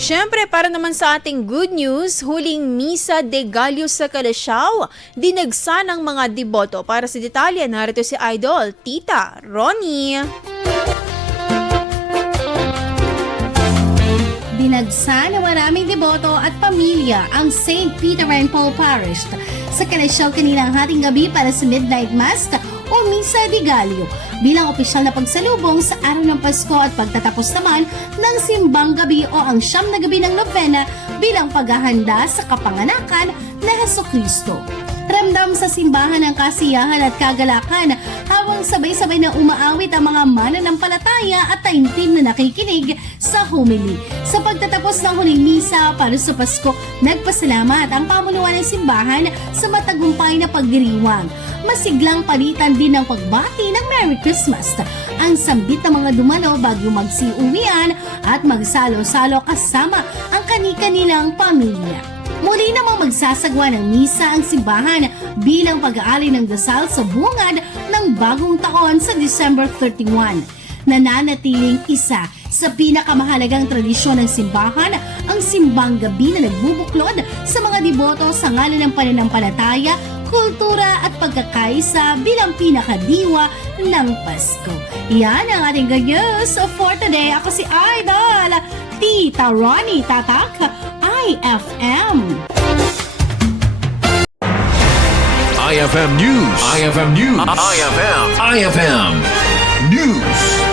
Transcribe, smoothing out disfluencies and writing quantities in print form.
Siyempre, para naman sa ating good news, huling Misa de Gallo sa Calasiao, dinagsa ng mga deboto. Para sa detalye, narito si Idol, Tita Ronnie. Dinagsa ng maraming deboto at pamilya ang St. Peter and Paul Parish sa Calasiao kaninang hating gabi para sa Midnight Mass o Misa de Gallo bilang opisyal na pagsalubong sa araw ng Pasko at pagtatapos naman ng simbang gabi o ang siyam na gabi ng novena bilang paghahanda sa kapanganakan na Hesukristo. Ramdam sa simbahan ang kasiyahan at kagalakan habang sabay-sabay na umaawit ang mga mananampalataya at taimtim na nakikinig sa homily. Sa pagtatapos ng huling misa para sa Pasko, nagpasalamat ang pamunuan ng simbahan sa matagumpay na pagdiriwang. Masiglang palitan din ng pagbati ng Merry Christmas. Ang sambit ng mga dumalo bago magsiuwian at magsalo-salo kasama ang kani-kanilang pamilya. Muli namang magsasagwa ng misa ang simbahan bilang pag-aali ng dasal sa bungad ng bagong taon sa December 31. Nananatiling isa sa pinakamahalagang tradisyon ng simbahan ang simbang gabi na nagbubuklod sa mga deboto sa ngalan ng pananampalataya, kultura at pagkakaisa bilang pinakadiwa ng Pasko. Yan ang ating good news for today. Ako si Idol, Tita Ronnie Tatak, IFM. IFM News. IFM News. IFM News.